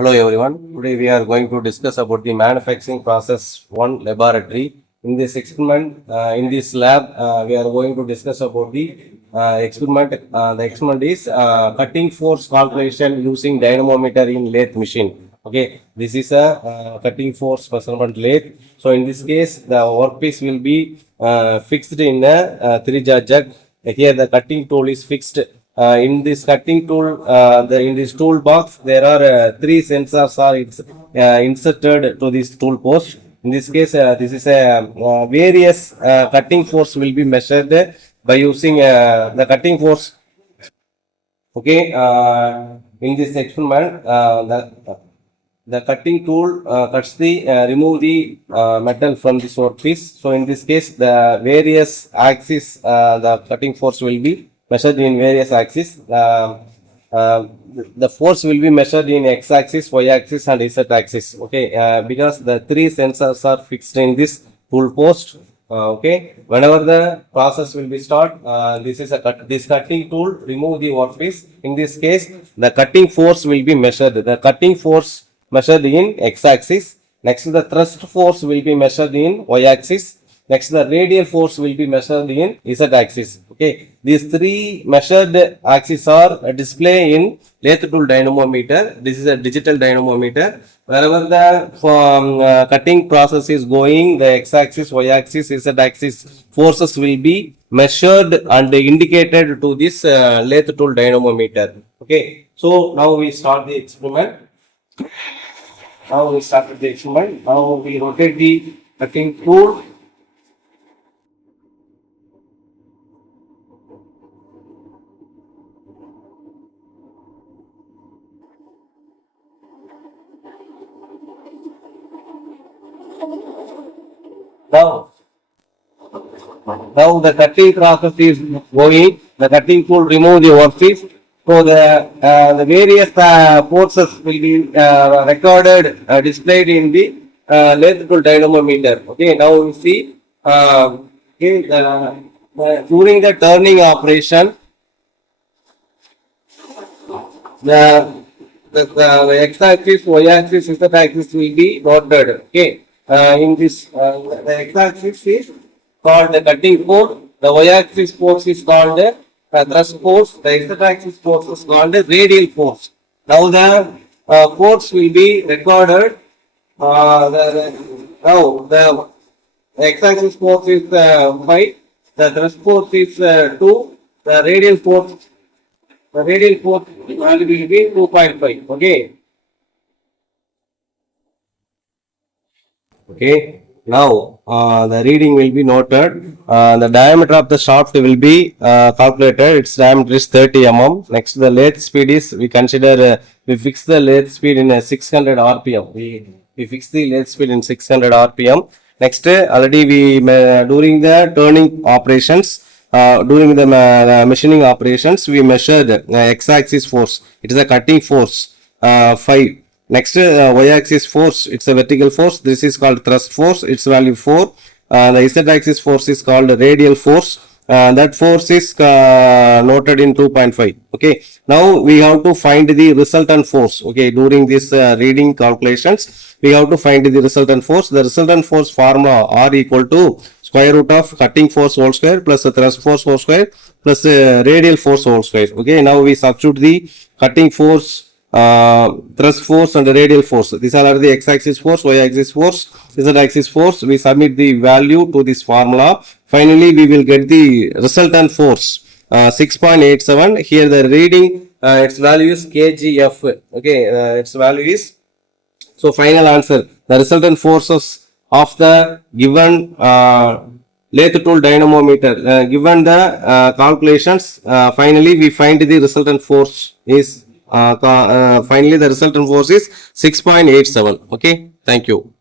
Hello everyone. Today we are going to discuss about the manufacturing process 1 laboratory. In this experiment, in this lab, we are going to discuss about the experiment. The experiment is cutting force calculation using dynamometer in lathe machine. Okay, this is a cutting force measurement lathe. So in this case, the workpiece will be fixed in a 3-jar jug. Here the cutting tool is fixed. In this cutting tool, in this toolbox, there are 3 sensors are inserted to this tool post. In this case, this is a various cutting force will be measured by using the cutting force. Okay, in this experiment, the cutting tool cuts the remove the metal from this workpiece. So in this case, the various axis, the cutting force will be measured in various axes. The force will be measured in x-axis, y-axis, and z-axis. Okay, because the 3 sensors are fixed in this tool post. Okay, whenever the process will be start, this cutting tool remove the workpiece. In this case, the cutting force will be measured. The cutting force measured in x-axis. Next, the thrust force will be measured in y-axis. Next, the radial force will be measured in z-axis. Okay, these 3 measured axes are displayed in lathe tool dynamometer. This is a digital dynamometer. Wherever the cutting process is going, the x-axis, y-axis, z-axis forces will be measured and indicated to this lathe tool dynamometer. Okay, so now we start the experiment. Now we started the experiment. Now we rotate the cutting tool. Now the cutting process is going. The cutting tool remove the workpiece. So the various forces will be recorded, displayed in the lathe tool dynamometer. Okay, now we see okay, during the turning operation, the x-axis, y-axis, z-axis will be noted. Okay, in this the x-axis is called the cutting force. The y-axis force is called the thrust force. The z-axis force is called the radial force. Now the force will be recorded. Now the x-axis force is 5. The thrust force is 2. The radial force value will be 2.5. Okay. Okay. Now the reading will be noted. The diameter of the shaft will be calculated. Its diameter is 30 mm. Next, the lathe speed is we consider we fix the lathe speed in 600 rpm. We fix the lathe speed in 600 rpm. Next, already we during the turning operations. During the machining operations, we measure the x-axis force. It is a cutting force 5. Next, y-axis force, it's a vertical force. This is called thrust force. Its value 4. The z-axis force is called radial force. That force is noted in 2.5. Okay. Now we have to find the resultant force. Okay. During this reading calculations, we have to find the resultant force. The resultant force formula R equal to square root of cutting force whole square plus the thrust force whole square plus radial force whole square. Okay. Now we substitute the cutting force, thrust force and radial force. These are the x-axis force, y-axis force, z-axis force. We submit the value to this formula. Finally, we will get the resultant force 6.87. Here the reading, its value is kgf. Okay, its value is, so final answer, the resultant forces of the given lathe tool dynamometer, given the calculations, finally we find the resultant force is finally the resultant force is 6.87. Okay, thank you.